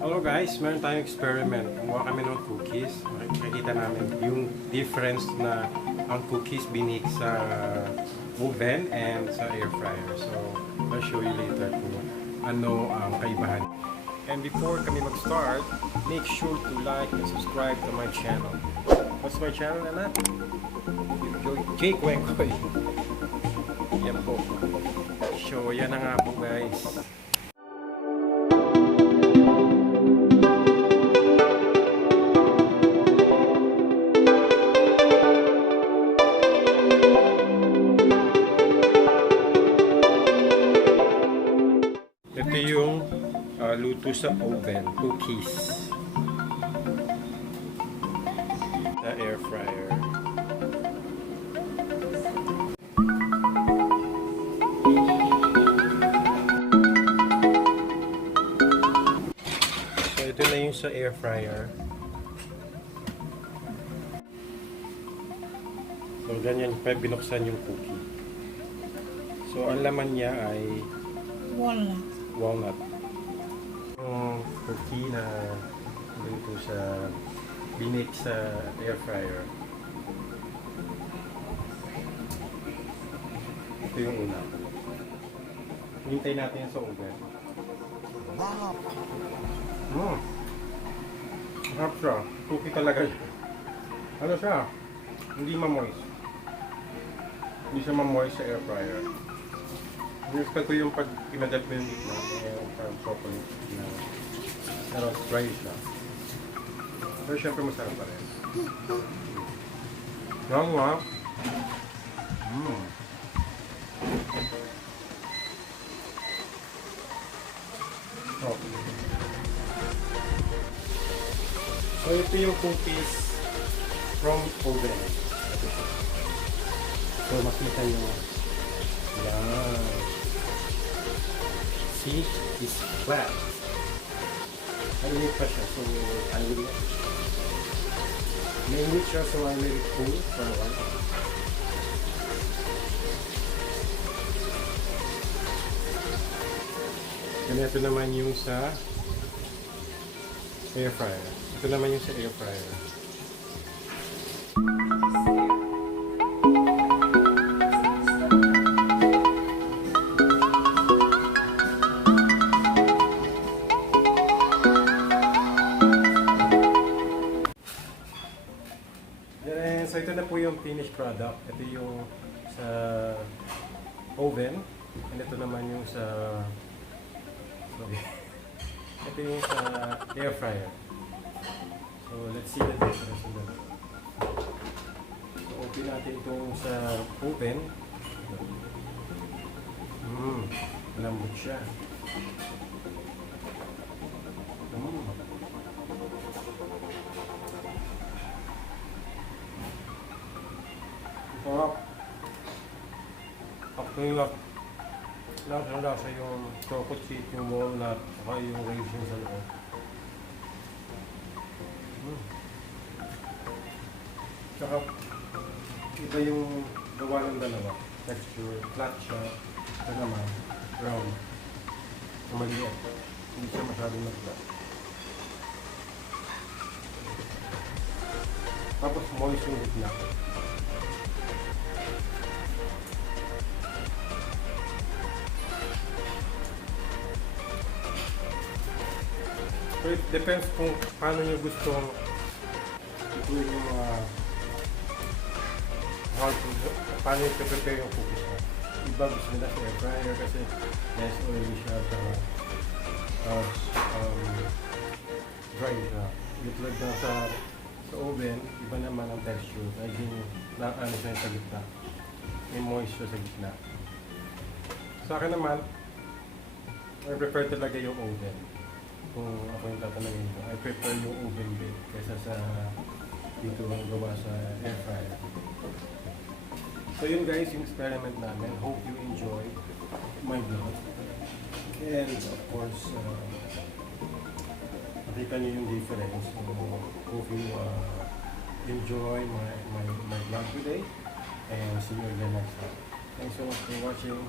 Hello guys, meron tayong experiment. Kumuha kami ng cookies. Makikita namin yung difference na ang cookies binig sa oven and sa air fryer. So, I'll show you later kung ano ang kaibahan. And before kami mag-start, make sure to like and subscribe to my channel. What's my channel, anak? Jake Wengkoy. Yan po. So, yan na nga po guys. Ito yung luto sa oven, cookies. Sa air fryer. So ito na yung sa air fryer. So ganyan pa binuksan yung cookie. So ang laman niya ay walnut. Yung cookie na luto sa binake sa air fryer. Ito yung una. Hintay natin yan sa oven. Wow! Harap siya. Cookie talaga siya. Ano siya? Hindi ma-moist. Hindi siya ma-moist sa air fryer. Gusto ko yung pag inadat mo yung meat na yung parang chocolate na pero dry siya. Pero syempre masarap pa rin. Yan nga. Oh. So ito yung cookies from oven. So makita nyo. Yan. See, it's flat. Mainit pa siya, so I will let it. Mainit siya, so I let it cool for a while. And ito naman yung sa air fryer. Ito naman yung sa air fryer. So ito na po yung finished product. Ito yung sa oven. And ito naman yung sa ito yung sa air fryer. So let's see the difference in them. So open natin itong sa oven. Lambot siya. Sarap. Actually, lasa yung chocolate chip, yung walnut, saka yung raisin sa loob. Saka, iba yung gawa ng dalawa. Texture, flat siya. Ito naman, round. Maliit. Hindi siya masyadong nag-flat. Tapos moist yung gitna. So it depends kung paano nyo gusto gawin yung paano nyo prepare yung cookies nyo. Iba gusto nila sa air fryer kasi less oily siya dry siya. Itlog na sa oven, iba naman ang texture. Medyo na ano siya sa gitna. May moisture sa gitna. Sa akin naman, I prefer talaga yung oven. Kung ako yung tatanungin ko, I prefer yung oven bake kaysa sa dito ang gawa sa air fryer. So yun guys, yung experiment namin. Hope you enjoy my vlog. And of course, makita nyo yung difference. So, hope you enjoy my vlog today. And see you again next time. Thanks so much for watching.